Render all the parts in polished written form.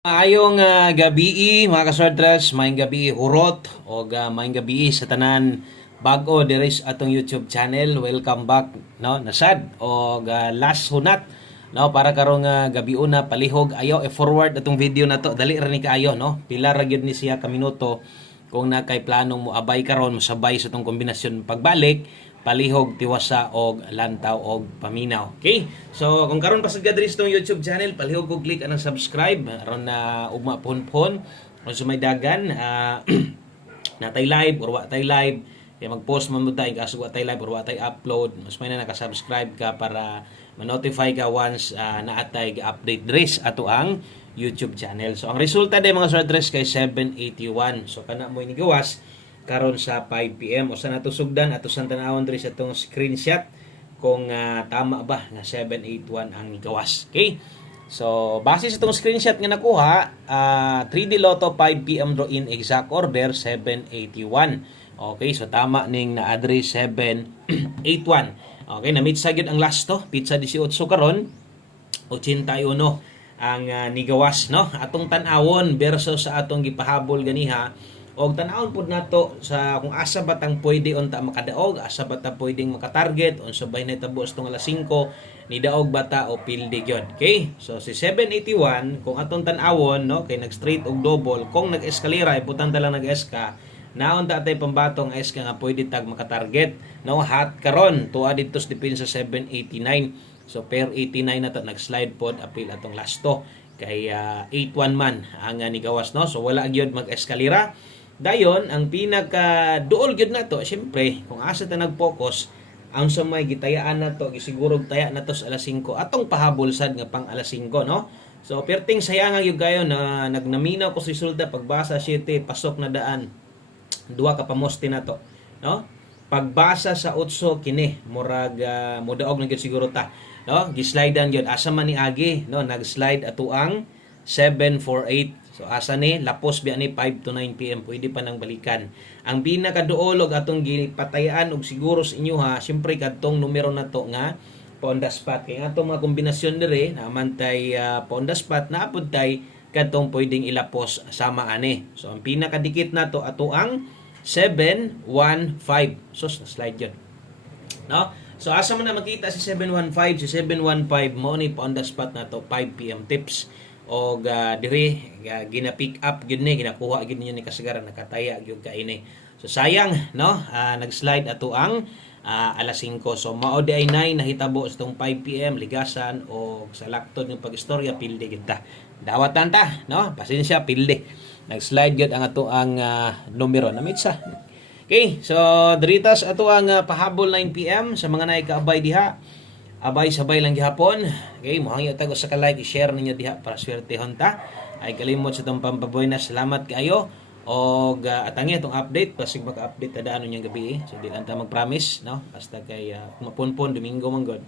Maayong gabi mga kaswerdras, maayong gabi hurot o maayong gabi sa tanan bag-o diri sa atong YouTube channel. Welcome back no nasad o last hunat no para karong gabi una palihog ayo forward atong video na to dali ra ni kaayo no pila ra gyud ni siya ka minuto kung na kay planong mo abay karon mosabay sa tong kombinasyon pagbalik palihog, tiwasa og lantaw og paminaw. Okay? So kung karon pa sa gadris tong YouTube channel, palihog og click anang subscribe aron na ugma pon-pon kung sumay dagan natay live or wa tay live kaya mag-post man mo tayo kaso wa tay live or wa tay upload mas may na naka-subscribe ka para ma-notify ka once naatay update dres ato ang YouTube channel. So ang resulta day mga swadres kay 781. So kana mo ini gawas karon sa 5 PM o sa natusugdan ato sa tanawon diri sa tong screenshot kung tama ba nga 781 ang gawas. Okay? So base sa tong screenshot nga nakuha, 3D Lotto 5 PM draw in exact order 781. Okay, so tama ning na address 781. Okay, na-meet sa gyud ang last to, pizza 18 karon 81 ang nigawas no. Atong tan-awon versus sa atong gipahabol ganiha og tan-awon pud nato sa kung asa ba tang pwede unta makadaog, asa ba ta pwedeng makatarget unsa bay nahitabo sa tong alas 5 ni daog bata o pilde gyud. Okay? So si 781 kung atong tan-awon no kay nag straight og double kung nag-eskalera importante lang nag-eska naon ta tay pambatong eska nga pwede tag makatarget no hat karon tuwa dito sa depensa 789. So per 89 na to nag-slide pod apil atong lasto kay 81 man ang nigawas no. So wala gyud mag-eskalera. Dayon, ang pinaka duol gyud nato, syempre, kung asa ta nag-focus, ang sa may gitayaan nato, gisigurog taya nato sa alas 5, atong pahabol sad nga pang alas 5, no? So, perting sayang yung gayon na nagnaminaw ko si resulta pagbasa 7, pasok na daan, duha ka pamoste nato, no? Pagbasa sa 8 kini, murag mudaog na gyud siguro ta, no? Gislidean gyud asa man ni agi, no? Nag-slide ato ang 748. So asa ni lapos biya ni 5 to 9 PM pwede pa nang balikan. Ang pinakaduolog atong gipatayan og siguro sa inyo ha, syempre kadtong numero na to nga on the spot kay atong mga kombinasyon dire naman tay on the spot na apod tay kadtong pwedeng ilapos sama ani. So ang pinakadikit na to ato ang 715. So slide yun. No? So asa man na makita si 715, si 715 mo ni on the spot na to 5 PM tips o diri gina-pick up gyud ni ginakuha gyud niya ni kasagaran nakataya gyud ka ini. So sayang no nag-slide ato ang alas 5. So mao di ay nay nahitabo sa tong 5 PM ligasan o sa laktod ng pagistorya pilde gyud ta. Dawatan ta no pasensya pilde. Nag-slide gyud ang ato ang numero na mitsa. Okay, so diritas ato ang pahabol 9 PM sa mga naikaabay diha. Abay sabay lang gihapon. Okay, mohangyo tag sa ka-like i-share ninyo diha para swertehon ta. Ay kalimot sa tong pampaboy na salamat kayo og atangi atong update pasig maka-update ta daan unyang gabi. So di lang ta mag-promise no basta kay mapunpon domingo man god.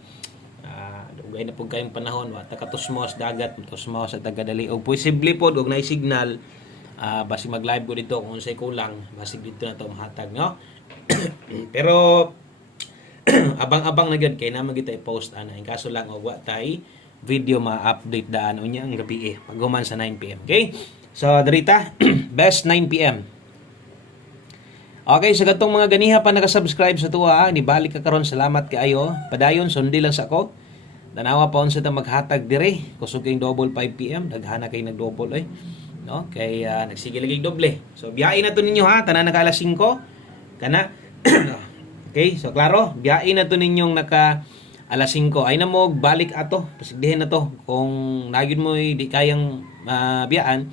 Dugay na pud kayong panahon wa ta katusmos dagat tusmos sa tagadali og posible pod og nay signal basig mag-live ko dito kung unsay kulang basig dito na to mahatag no. Pero abang-abang na gyud kay naman kita i-post ana in kaso lang og wa tay video ma-update daan unya ang gabi paghuman sa 9 PM. Okay? So dirita best 9 PM. Okay, sa katong mga ganiha pa naka-subscribe sa tuwa, nibalik ka karon salamat kaayo. Padayon sundi lang sa ako. Tanawa pa unsa ta maghatag dire. Kusog kay double 5 PM, daghana kay nag-double no? Kay nagsige lagi doble. So biyahe na to ninyo ha, tanan naka alas 5 kana. Okay, so klaro, biyahe na to ninyong naka alas 5. Ay na mo balik ato, pasigdihin na to. Kung nagyud mo di kayang biyaan,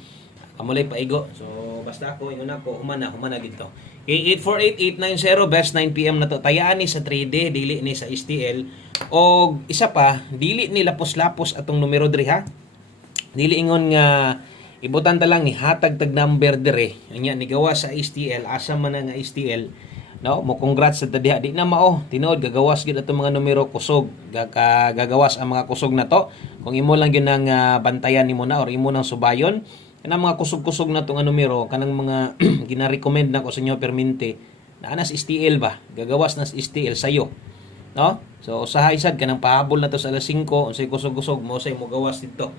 kamulay paigo. So basta ako ingon ako humana gito. Okay, 848-890 best 9 PM na to. Tayaan ni sa 3D, dili ni sa STL. Og isa pa, dili ni lapos-lapos atong numero diri ha. Dili ingon nga ibutan ta lang ni hatag tag number dire. Anya ni gawa sa STL, asa man nga STL. No, mo congrats sa tadiha di na mao tinuod gagawas gid atong mga numero kusog gagawas ang mga kusog na to kung imo lang gyud nang bantayan nimo na or imo nang subayon kanang mga kusog-kusog na to nga numero kanang mga gina-recommend na ko sa inyo permente na anas STL ba gagawas nas STL sayo no. So usahay sad kanang pahabol na to sa alas 5 unsay kusog-kusog mo say mo gawas dito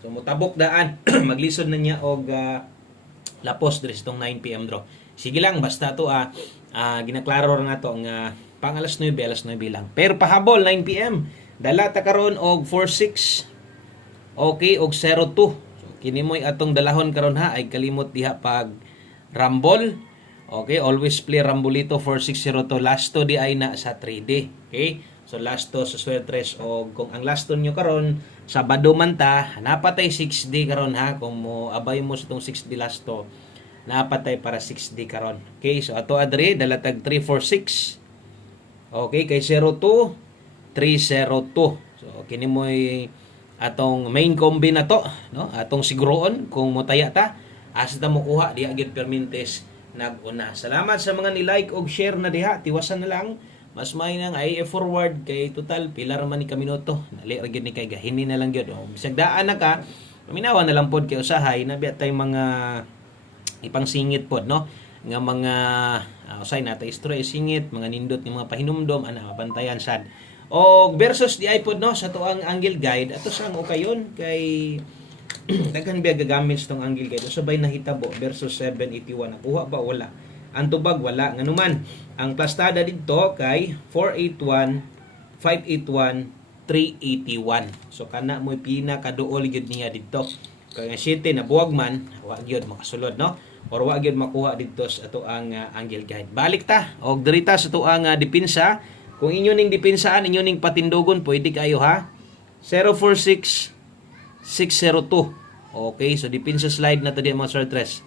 So mutabok daan maglisod na niya og lapos diri sa tong 9 PM draw. Sige lang basta to ginaklaro ra nato nga pang alas 9 lang. Pero pahabol 9 PM dala ta karon og 46 okay og 02. So kini mo'y atong dalahon karon ha ay kalimot diha pag Rumble. Okay, always play Rambolito 4602. Last to di ay na sa 3D. Okay? So last to sa Swertres o kung ang last to nyo karon Sabado man ta, napatay 6D karon ha. Kung mo abay mo sa tong 6D last to, napatay para 6D karon. Okay, so ato adre dalatag 346. Okay, kay 02 302. So kini mo'y atong main combi na to, no? Atong siguroon kung motaya ta, asa ta mo kuha di agid permintes nag-una. Salamat sa mga ni-like og share na diha. Tiwasan na lang. Mas may nang ay forward kay total pilar man ni kaminoto. Dali ra gyud ni kay gahini na lang gyud. Bisag daan na ka, paminawan na lang pod kay usahay na biya tay mga ipangsingit pod no. Nga mga usay na tay istorya singit, mga nindot ni mga pahinumdom ana mabantayan sad. Og versus di ay pod no sa tuang angle guide ato sang ukayon kay daghan biya gagamit tong angle guide usabay nahitabo versus 781 nakuha ba wala ang tubag wala nganuman ang plastada didto kay 481 581 381 so kana mo pinakaduol gyud niya didto kay nga 7 na buwag man wa gyud makasulod no or wa gyud makuha didto sa ato ang angle guide balik ta og dirita sa ato ang depensa kung inyo ning depensaan inyo ning patindogon pwede kayo ha 046 602. Okay, so depensa slide na to di mga Swertres.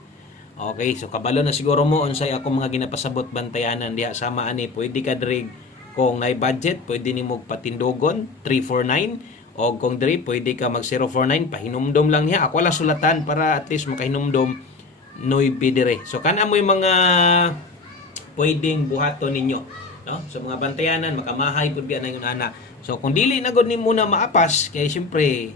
Okay, so kabalo na siguro mo unsay ako mga ginapasabot bantayanan diha sama ani pwede ka diri kung nay budget pwede nimo patindogon 349 o kung diri pwede ka mag 049 pahinumdom lang niya ako lang sulatan para at least makahinumdom noy dire. So kana mo yung mga pwedeng buhaton ninyo no so mga bantayanan makamahay pud biya na yung ana. So kung dili na gud nimo na maapas kay syempre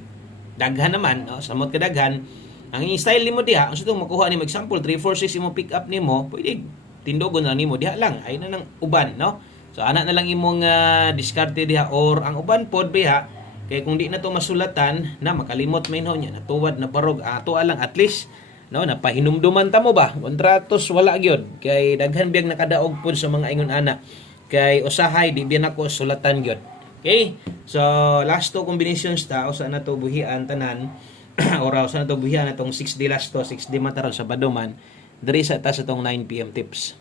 daghan naman, no? Samot ka daghan. Ang style nimo diha, unsa tong makuha ni example 346 imo pick up nimo, pwede tindogon na nimo diha lang. Ay na nang uban, no? So ana na lang imong diskarte diha or ang uban pod biha kay kung di na to masulatan na makalimot mainho nya natuwad na barog ato lang at least no napahinumduman ta mo ba kontratos wala gyud kay daghan biyag nakadaog pod sa mga ingon ana kay usahay di biya nako sulatan gyud. Okay? So, last two combinations ta, usa na to buhian tanan, or usa na to buhian atong 6D last to, 6D mataron sa baduman, diri sa ta sa tong 9 PM tips.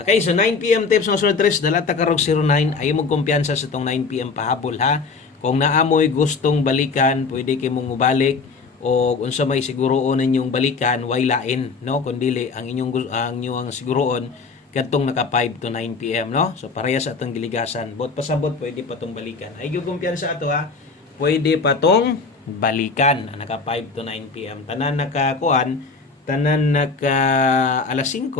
Okay, so 9 PM tips ng Swertres, dalata karog 09, ayaw mo kumpiyansa sa tong 9 PM pahabol ha. Kung naamoy gustong balikan, pwede kay mong mubalik, o unsa may siguroon ninyong balikan, way lain, no? Kundili, ang inyong siguroon, katong naka 5 to 9 PM no so pareha sa atong giligasan bot pasabot pwede pa tong balikan ay gyud kumpiyansa ato ha pwede pa tong balikan naka 5 to 9 PM tanan nakakuan tanan naka alas 5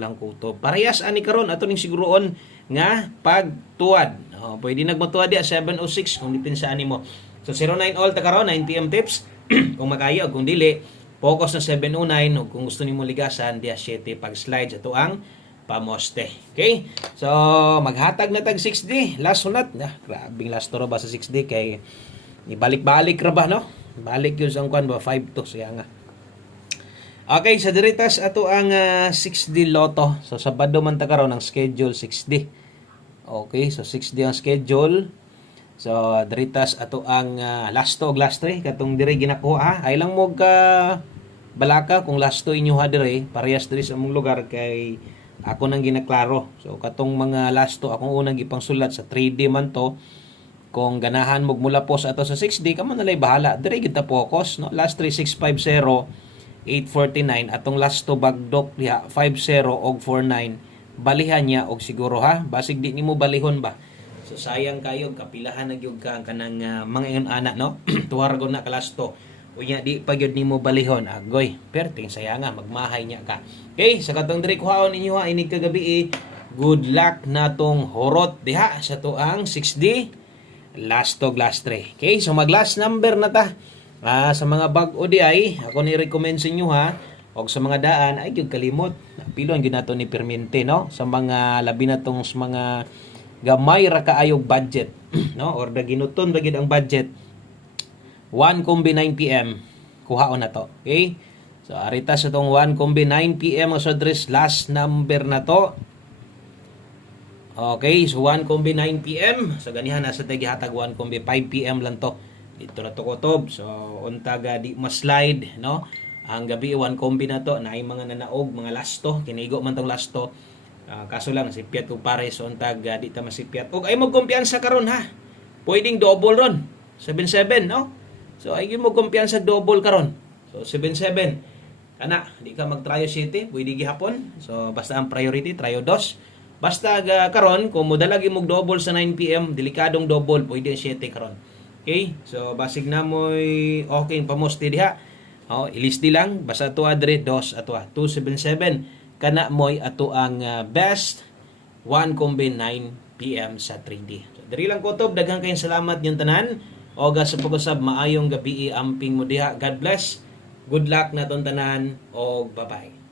lang kutob parehas ani karon ato ning siguroon nga pagtuad pwede nagmatuad dia 706 kung dipensaan nimo so 09 all ta karon 9 PM tips kung makayo kung dili focus na 709 ug kung gusto nimo ligasan dia 7 pag slides ato ang pamoste. Okay? So, maghatag na tag 6D. Last sunat. Grabing last to ba sa 6D kay ibalik-balik ra ba, no? Balik yun sa kuan ba 5 to siya nga. Okay, sa diritas ato ang 6D Lotto. So, Sabado man ta karon ang schedule 6D. Okay, so 6D ang schedule. So, diritas ato ang last to og last 3 katong dire ginakuha. Ay lang mo ka balaka kung last to inyo ha dire, parehas dire sa among lugar kay ako nang ginaklaro. So katong mga last to akong unang gipangsulat sa 3D man to. Kung ganahan mo mula po sa ato sa 6D, kamo nalay bahala. Dire kita focus, no? Last 3650 849 atong last to bagdok diha 50 og 49. Balihan niya og siguro ha. Basig di nimo balihon ba. So sayang kayo kapilahan na gyud ka kanang mga ingon ana no. Tuwar gud na ka last to. Unya di pa gyud nimo balihon agoy perting saya nga magmahay nya ka. Okay, sa katong diri kuhaon ninyo ha inig kagabi good luck natong horot diha sa tuang 6D last to last 3. Okay, so mag last number na ta. Sa mga bag-o di ay ako ni recommend sa inyo ha og sa mga daan ay gyud kalimot. Pilon gyud nato ni permente no sa mga labi na tong mga gamay ra kaayog budget no or ginuton ra gyud ang budget 1 kumbi 9 PM kuhaon na to. Okay? So arita sa tong 1 kumbi 9 PM mga sodres, last number na to. Okay, so 1 kumbi 9 PM. So ganihan na sa gihatag 1 kumbi 5 PM lang to. Dito na to kutob. So untaga di ma-slide, no? Ang gabi 1 kumbi na to, naay mga nanaog, mga lasto, kinigo man tong lasto. Kaso lang sipiat ko pare so untag di ta masipiat. Og ay mo kumpiyansa karon ha. Pwedeng double ron. 7-7, no? So ay mo kumpiyansa double karon. So 7-7. Kana, di ka mag-tryo 7, pwede gihapon. So basta ang priority tryo 2. Basta karon kung modalagi mo double sa 9 PM, delikadong double, pwede 7 karon. Okay? So basig na mo'y okay pamoste diha. Ilisti lang basta to adre 2 atwa 277 kana mo'y ato ang best 1 kumbi 9 PM sa 3D. So diri lang kutob, daghang kayong salamat yung tanan. O sa pag-usab maayong gabi amping mo diha. God bless. Good luck na ton tanan o bye-bye.